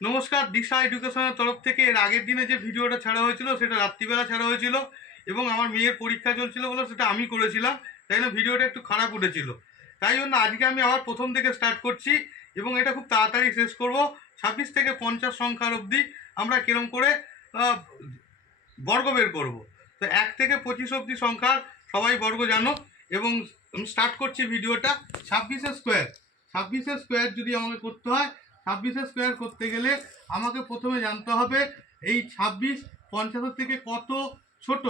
নমস্কার, দিশা এডুকেশনের তরফ থেকে এর আগের দিনে যে ভিডিওটা ছাড়া হয়েছিল সেটা রাত্রিবেলা ছাড়া হয়েছিল এবং আমার মেয়ের পরীক্ষা চলছিল বলে সেটা আমি করেছিলাম, তাই জন্য ভিডিওটা একটু খারাপ উঠেছিল। তাই জন্য আজকে আমি আবার প্রথম থেকে স্টার্ট করছি এবং এটা খুব তাড়াতাড়ি শেষ করব। 26 থেকে 50 সংখ্যার অবধি আমরা কিরম করে আহ, বর্গ বের করব। তো 1 থেকে 25 অবধি সংখ্যার সবাই বর্গ জানো এবং আমি স্টার্ট করছি ভিডিওটা। 26-এর স্কোয়ার, 26-এর স্কোয়ার যদি আমাকে করতে হয়, 26-এর স্কোয়ার করতে গেলে আমাকে প্রথমে জানতে হবে এই 26 50 থেকে কত ছোট।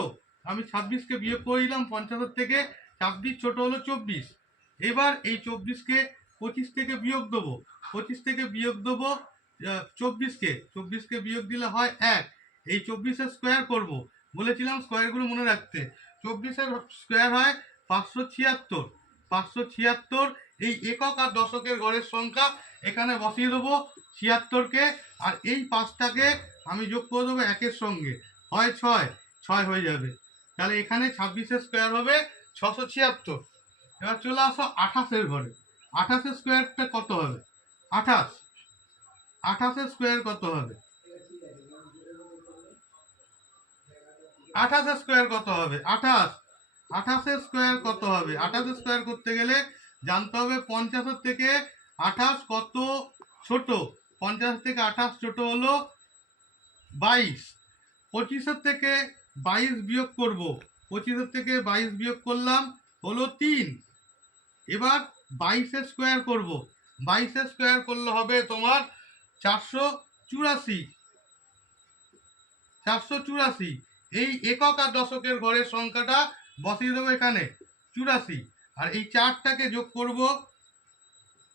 আমি 26কে বিয়োগ করে দিলাম 50 থেকে, 26 ছোট হলো 24। এবার এই 24কে 25 থেকে বিয়োগ দেবো, 25 থেকে বিয়োগ দেবো 24কে বিয়োগ দিলে হয় 1। এই 24-এর স্কোয়ার করব, বলেছিলাম স্কোয়ারগুলো মনে রাখতে। 24-এর স্কোয়ার হয় 576, 576। এই একক আর দশকের ঘরের সংখ্যা এখানে বসিয়ে দেবো 76কে, আর এই 5টাকে আমি যোগ করে দেবো 1-এর সঙ্গে, হয় 6, 6 হয়ে যাবে। তাহলে এখানে 26-এর স্কোয়ার হবে 676। এবার চলে আসো 28-এর ঘরে। 28-এর স্কোয়ারটা কত হবে? 28, 28-এর স্কোয়ার কত হবে? 28-এর স্কোয়ার কত হবে? 28, 28-এর স্কোয়ার কত হবে? 28-এর স্কোয়ার করতে গেলে জানতে হবে 50-এর থেকে 28 কত ছোট। 50 থেকে 28 ছোট হলো 22। 25-এর থেকে 22 বিয়োগ করব, 25-এর থেকে 22 বিয়োগ করলাম হলো 3। এবার 22-এর স্কোয়ার করব, 22-এর স্কোয়ার করলে হবে তোমার 484, 484। এই একক আর দশকের ঘরের সংখ্যাটা বসিয়ে দেবো এখানে 84, আর এই 4টাকে যোগ করব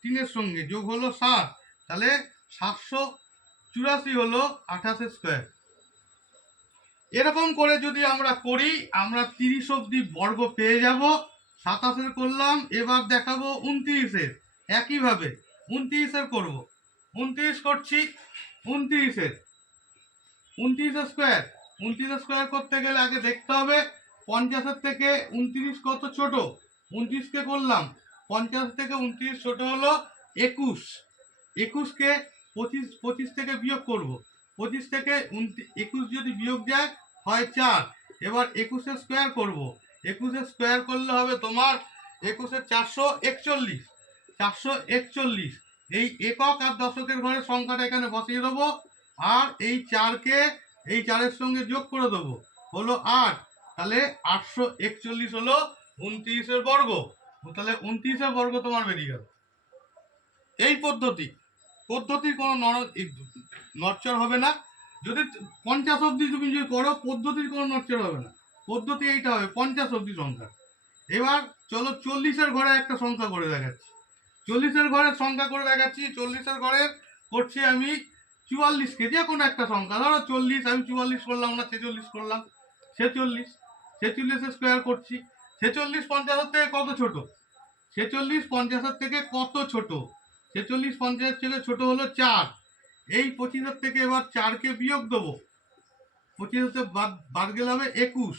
3-এর সঙ্গে, যোগ হলো 7। তাহলে 784 হলো 28-এর স্কোয়ার। এরকম করে যদি আমরা করি আমরা 30 অবধি বর্গ পেয়ে যাব। 27-এর করলাম, এবার দেখাবো 29-এর। একইভাবে 29-এর করব, 29 করছি। 29-এর, 29-এর স্কোয়ার, 29-এর স্কোয়ার করতে গেলে আগে দেখতে হবে 50-এর থেকে 29 কত ছোট। 29কে করলাম, 50 থেকে 29 ছোট হলো 21। 21কে 25 থেকে বিয়োগ করব, 25 থেকে 21 যদি বিয়োগ যায় হয় 4। এবার 21-এর স্কোয়ার করব, 21-এর স্কোয়ার করলে হবে তোমার 21-এর 441, 441। এই একক আর দশকের ঘরের সংখ্যাটা এখানে বসিয়ে দেবো, আর এই 4কে এই 4-এর সঙ্গে যোগ করে দেবো, হলো 8। তাহলে 841 হলো 29-এর বর্গ। তাহলে 29-এর বর্গ তোমার বেরিয়ে গেল। এই পদ্ধতির কোনো নড়চড় হবে না। যদি 50 অবধি তুমি যদি করো, পদ্ধতির কোনো নড়চড় হবে না। পদ্ধতি এইটা হবে 50 অবধি সংখ্যা। এবার চলো 40-এর ঘরে একটা সংখ্যা করে দেখাচ্ছি। 40-এর ঘরের সংখ্যা করে দেখাচ্ছি। 40-এর ঘরের করছি আমি 44কে, যে কোনো একটা সংখ্যা ধরো 40, আমি 44 করলাম না, 46 করলাম। 46, 46-এর স্কোয়ার করছি। 46 50-এর থেকে কত ছোট? 46 50-এর থেকে কত ছোট? 46 50-এর থেকে ছোট হলো 4। এই 25-এর থেকে এবার 4কে বিয়োগ দেবো, 25 থেকে বাদ গেলে হবে 21।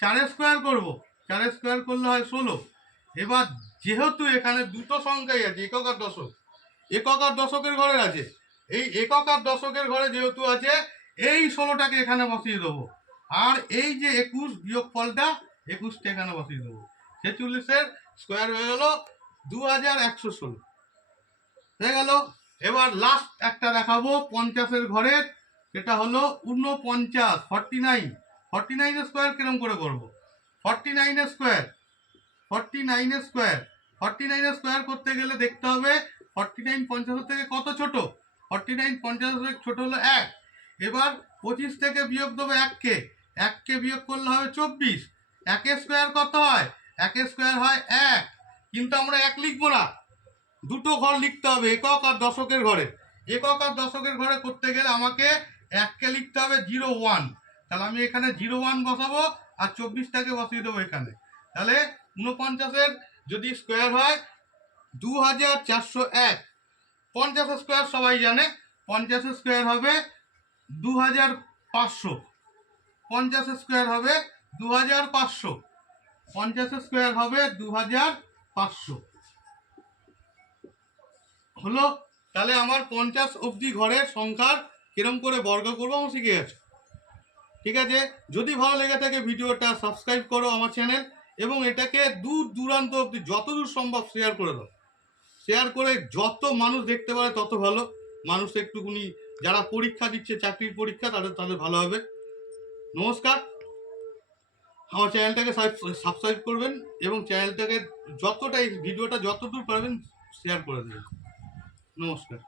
4-এর স্কোয়ার করবো, 4-এর স্কোয়ার করলে হয় 16। এবার যেহেতু এখানে দুটো সংখ্যাই আছে, একক আর দশক, একক আর দশকের ঘরে আছে, এই একক আর দশকের ঘরে যেহেতু আছে, এই 16টাকে এখানে বসিয়ে দেবো, আর এই যে 21 বিয়োগ ফলটা 21টা এখানে বসিয়ে দেবো। 46-এর স্কোয়ার হয়ে গেল 2116 হয়ে গেল। এবার লাস্ট একটা দেখাবো 50-এর ঘরের, সেটা হলো 49, 49। 49-এর স্কোয়ার কিরম করে করবো? 49-এর স্কোয়ার, 49-এর স্কোয়ার, 49-এর স্কোয়ার করতে গেলে দেখতে হবে 49 50 থেকে কত ছোট। 49 50 থেকে ছোট হলো 1। এবার 25 থেকে বিয়োগ দেবো 1কে, 1কে বিয়োগ করলে হবে 24। 1-এর স্কোয়ার কত হয়? 1-এর স্কোয়ার হয় 1, কিন্তু আমরা 1 লিখবো না, দুটো ঘর লিখতে হবে, একক আর দশকের ঘরে। একক আর দশকের ঘরে করতে গেলে আমাকে 1কে লিখতে হবে 01। তাহলে আমি এখানে 01 বসাবো, আর 24টাকে বসিয়ে দেবো এখানে। তাহলে 49-এর যদি স্কোয়ার হয় 2401। 50-এর স্কোয়ার সবাই জানে, 50-এর স্কোয়ার হবে 2500। 50-এর স্কোয়ার হবে 2500, 50-এর স্কোয়ার হবে 2500 হলো। তাহলে আমার 50 অবধি ঘরের সংখ্যার কিরম করে বর্গ করবো আমার শিখে গেছে। ঠিক আছে, যদি ভালো লেগে থাকে ভিডিওটা সাবস্ক্রাইব করো আমার চ্যানেল, এবং এটাকে দূর দূরান্ত অবধি যতদূর সম্ভব শেয়ার করে দাও। শেয়ার করে যত মানুষ দেখতে পারে তত ভালো। মানুষ একটুকুনি যারা পরীক্ষা দিচ্ছে, চাকরির পরীক্ষা, তাদের ভালো হবে। নমস্কার। আমার চ্যানেলটাকে সাবস্ক্রাইব করবেন এবং চ্যানেলটাকে যতটাই ভিডিওটা যতদূর পারবেন শেয়ার করে দেবেন। নমস্কার।